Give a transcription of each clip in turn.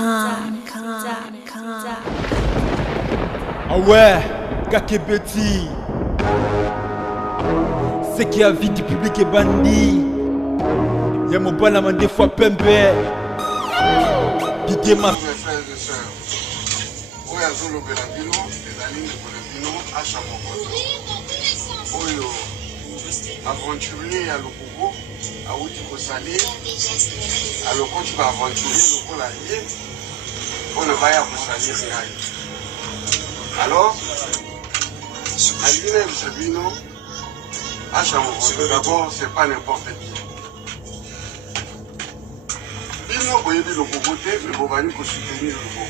Ah ouais, Kakebeti. C'est qui a vie du public est bandit. Y'a mon bon amant des fois pembe. Piqué ma frères et sœurs. Oyo azolobela bino ezali ndeko na bino Asha Mokoto. Oyo aventurier ya Lokobo awuti kosalir alokoti ba aventurier lokola ye mpona baya kosalir ngai. Alors alingi nayebisa bino Asha Mokoto d'abord c'est pas n'importe qui. Bino boyebi Lokobo te me bobani kosoutenir Lokobo.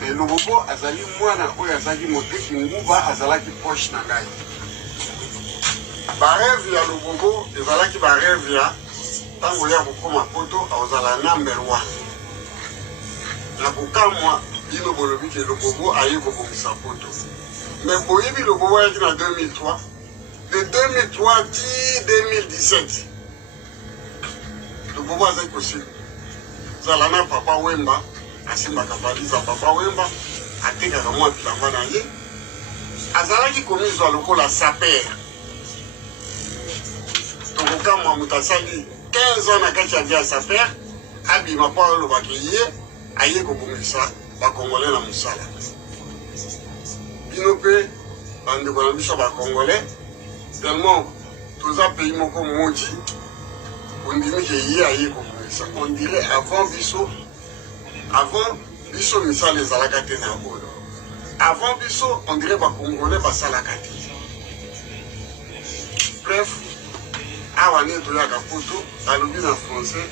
Mais Lokobo azali mwana oyo azalaki moteki nguba azalaki poche na ngai. Barêve ya Lokobo ezalaki barêve ya ntango ya kokoma poto azala number 1. Na kokamwa bino bolobi ke Lokobo aye kobongisa poto. Mais boyebi Lokobo ayaki na 2003. De 2003 ti 2017. Lokobo azali kosili. Zala na Papa Wemba asimbaka valiza Papa Wemba atekaka mwa bilamba na ye azalaki komizwa lokola saper tokokamwa moto asali 15 ans na kati ya via saper abima mpo alobaki ye aye kobongisa bakongolais na mosala bino mpe bandeko na biso bakongolais tellement toza pays moko modi ondimi ke ye aye kobongisa on dirait avant biso misala ezalaka te na oyo. Avant biso on dirait bakongolais basalaka te. Bref, awa nde toyaka poto alobi na français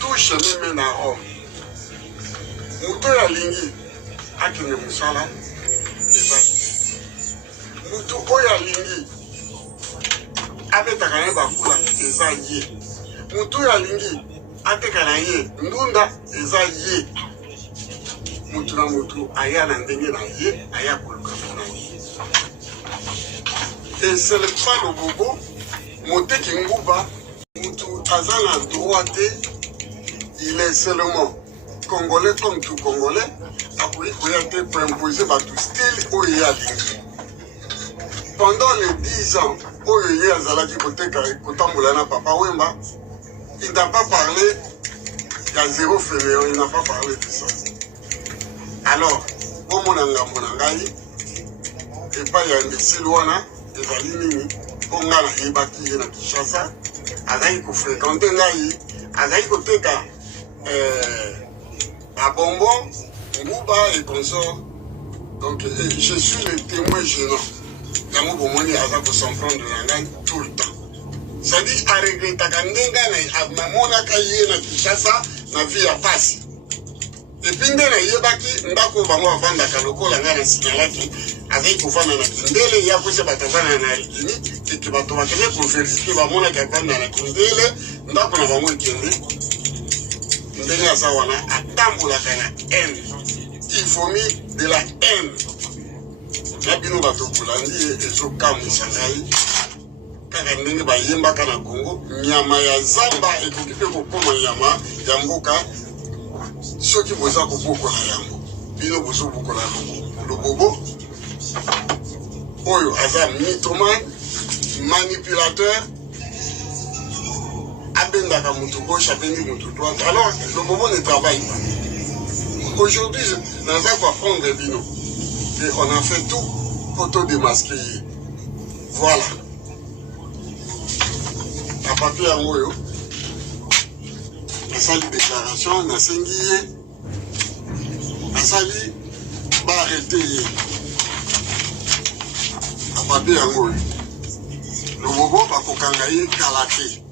tout chemin mène à Rome. Moto oyo alingi akende mosala eza moto oyo alingi abetaka ye bakula eza ye. Moto oyo alingi ateka na ye ndunda eza ye. Mutu na mutu aya na ndenge na ye aya koluka na ye. Et c'est le pas Lokobo moteki nguba mutu aza na droit te. Il est seulement congolais comme tout congolais akoki koya te pour imposer batu style oyo ye alingi. Pendant les 10 ans oyo ye azalaki kotambola na Papa Wemba, il n'a pas parlé, il y a zéro fainéant, il n'a pas parlé de ça. Alors, bon mon angambo nangai, et pas y a imbécile wana, et va l'imini, pour nga la yebaki ye na Kinshasa, azaki ko fréquenter ngai, azaki ko teka à bonbon, nguba et consort. Donc, je suis le témoin gênant. Yango bomoni azaki s'en prendre de ngai tout le temps. C'est-à-dire, à regretter que namonaka ye na Kinshasa na vie ya pasi. Et puis nde na yebaki ndako bango avandaka lokola nga na signalaki azali kovanda na kindele ya kwese bato avanda na Likini eke bato bakende koverifie bamonaki avanda na kindele ndako na bango ekende ndenge aza wana atambolaka na haine. Il vomit de la haine. Na bino bato kolandi ezokamwisa ngai kaka ndenge bayembaka na Congo nyama ya zamba ekoki mpe kokoma nyama ya mboka soki boza kobokola yango bino bozobokola Lokobo oyo aza mythomane manipulateur abendaka moto gauche abendi moto droite. Alors Lokobo ne travaille pas. Aujourd'hui naza koapprendre bino et on a fait tout pour te démasquer. Voilà. Na papier yango yo nasali déclaration nasengi ye nasali baarrete ye na papier yango yo Lokobo bakokanga ye kala te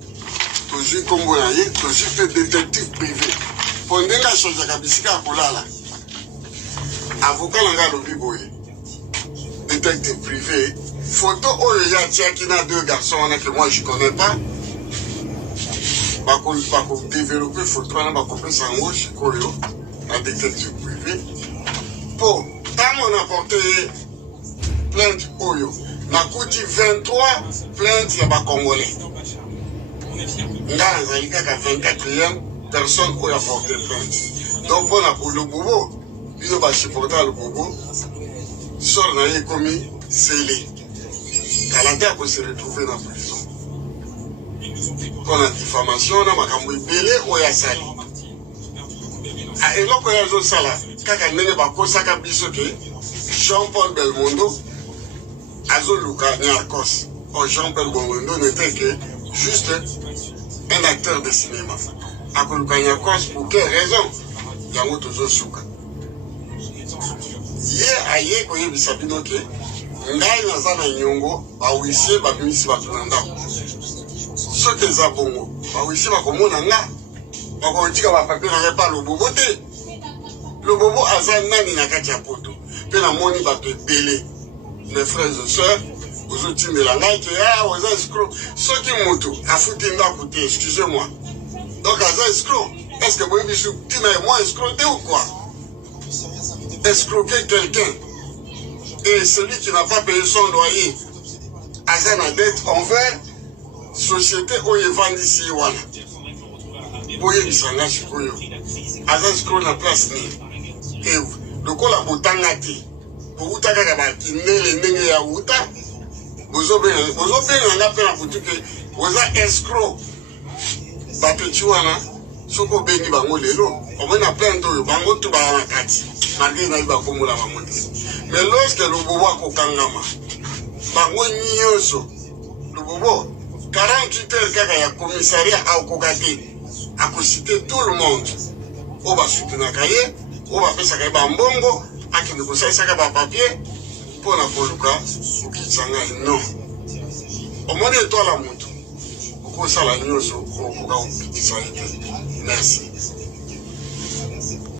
tozwi nkombo na ye tozwi mpe détective privé po ndenge achangeaka bisika ya kolala avocat na ngai alobi boye détective privé photo oyo ye atiaki na 2 garçons wana que moi je connais pas bako développer photo wana bakopesa yango sikoyo na détective privé po ntango na porte plainte oyo nakuti 23 plainte ya bakongolais nga nazali kaka 24e personne oyo aporte plainte Donc pour le bobo, il va supporter le bobo, sort dans les commis, scellé. Kalata peut se retrouver dans la prison. Pour la diffamation, on a makambo belé ou yasali. Et donc, il y a un sala, quand on a un Jean-Paul Belmondo, Azo Luka Nyarkos. Jean-Paul Belmondo n'était que juste un acteur de cinéma. Ako Luka Nyarkos, pour quelle raison? Il y a un autre souka. Hier, aïe, quand il y a eu Sabino, ngai nazana nyongo, ba wisi ba misi ba tunanda. Soke za bongo, ba wisi ba komona nga. Ba ko tika ba papier na pas le bobo te. Le bobo azan nani na kati ya poto. Pe na moni ba te belé. Mes frères et sœurs, aux outils de la night, aux escrocs. Soki moto, a foutu nda côté, excusez-moi. Donc azan escroc, est-ce que vous avez vu tu m'as moi escroqué ou quoi? Escroquer quelqu'un. Et celui qui n'a pas payé son loyer, Azan a dette envers société où il vend ici. Voilà. Pour y s'en acheter. Azan se trouve la place. Et le coup, la boutangati. Pour vous, t'as qu'à bâtir les nègres à Outa. Vous avez un appel à vous dire que vous avez escroc. Papetuana, Soko Beni Bango Lelo. On va appeler un tour, Bango Tuba Kati. Malgré Naïba Komula Mamoudi. Mais lorsque le bobo a kokangama, bango nyoso, le bobo, 48 heures kaka ya commissariat a kokate, a cité tout le monde. On va soutenir kaye, on va faire ça kaye bambongo, a qui ne conseille ça kaye papier, pour la poluka, ou qui s'en non. Au moins de toi la moto, au coup ça la nyoso, au coup ça a été. Merci.